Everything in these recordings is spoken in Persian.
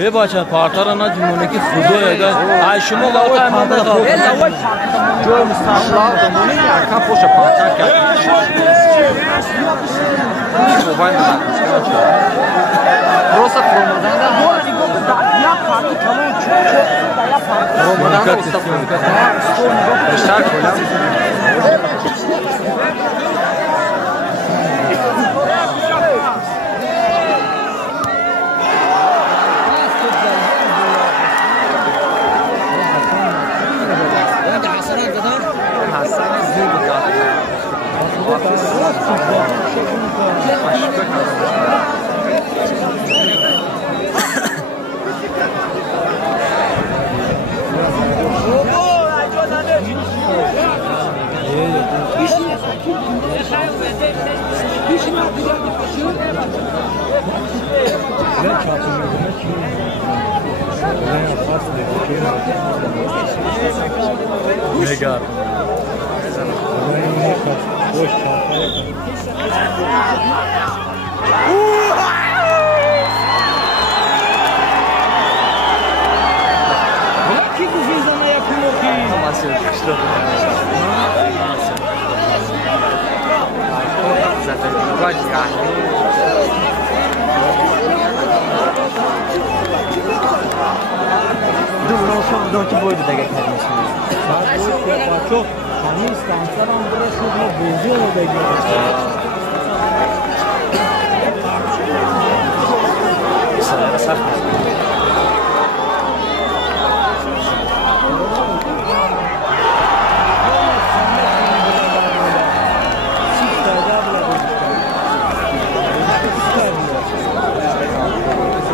بباشد پارتر نه دیمونه که خدایه ای شما واقعا من دادم جو مستقبل دمونه یکم پوش پارتر کرد موبایل просто промодан я парти калон промодан устафон бештар кола Negar. Que cozinha na época aqui? Nasıl kışta? zaten başka. Doğru ki boydu da getirmiş. Çok hani istansadan burası bile bozuyor da geliyor. Sana saklı.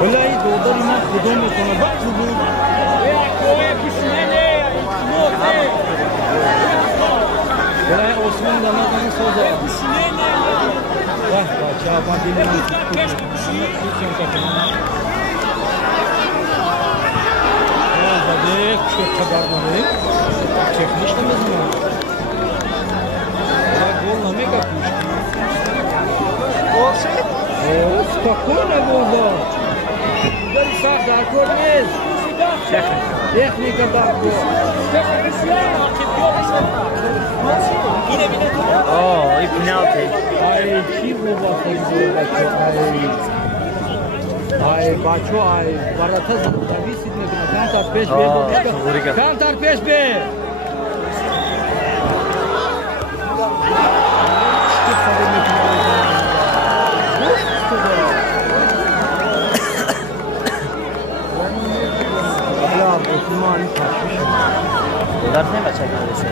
Olay doğru iman kudum konu bak bu. Olay Osman Damaz'ın sözü. Bak çağpan dinleyin. Hadi çok kabarmalı. Çekmiştiniz mi? Gol ne kapmış? Olsun. Spokojno było. Udali fakt, akord jest. Technika bardzo. O, i penalty. Ay, kim bu Ay, Bacho, ay, Barata tabii sidmekine. Kantar peş be. Kantar peş be. Bunlar ne maça kalırsa?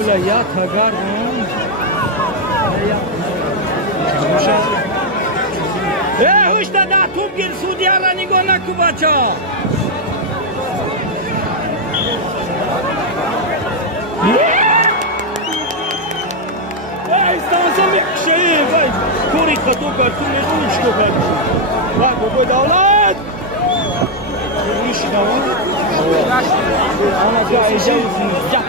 Bile ya tagardım. Hoş da top gir Suudiyara nigona kubacha. Estamos a ver şey vai. Kori katoka tune uçto vai. Bak bu davlat. Bu iş ne var? Ama ya ecelsiniz. Ya.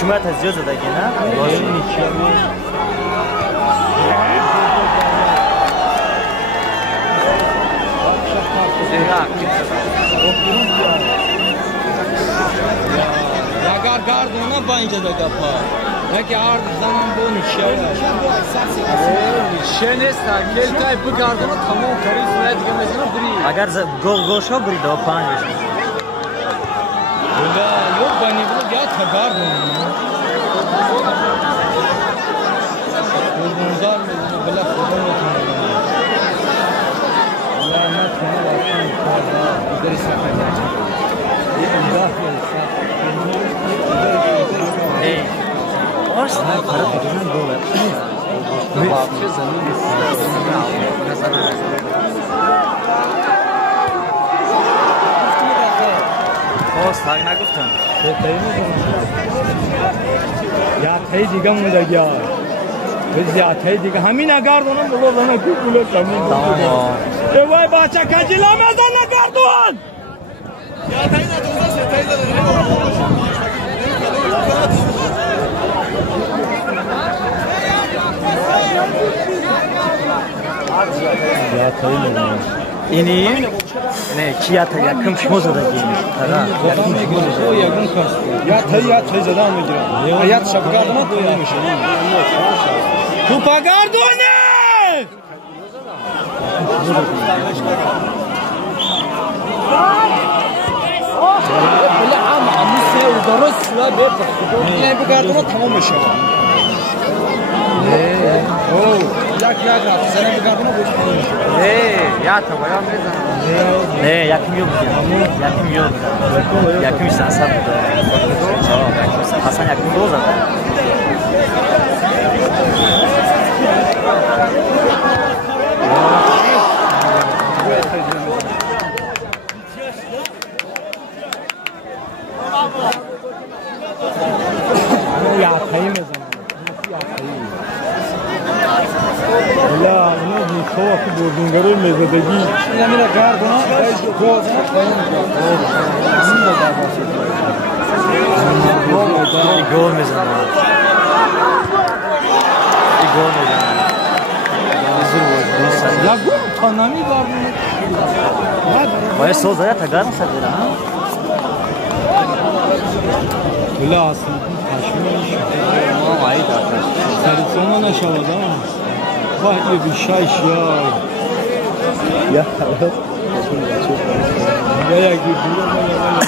Şumat yazıyordu da gene. Agar gardına bence de kapa. Peki artık zaman bu nişe. Nişe nesta. Keltay bu gardına tamam karı süre digemesine biri. Agar gol şo biri de pan verir. Ola yok bani bu ya tagardım. Uzunzar mı bela kodum yok. Lanet olsun fazla idris yapacak. İmdah Hey. Arsenal چه زمین خواست تاگ نگفتم یه دیگه مونده گیا یه دیگه همین نگردونم بلو بلو کمون تمام ای وای بچه کجیلا مزن نگردون یا تایی اینی نه کیا تا یکم شما زده گیریم یا تایی زده میگیرم آیت شبگرد ما توی میشه تو پگردونه درست و به بگردونه تمام میشه یک رفت زنه بگردونه بود یا تا باید میزنم نه یکم یو بودیم یکم یو بودم یکم سنسر بودم حسن یکم دو زده یا تایی میزنم لا اینو میخواه که بردونگره میزدگی نمیره گردونه باید گوزنه گل میزنم گل میزنم یا گل تا نمیگردونه باید سوز داره تا گرم سر دیره لا اصلا پشمه سریسانه نشود باید بیشایش یا یک دیگه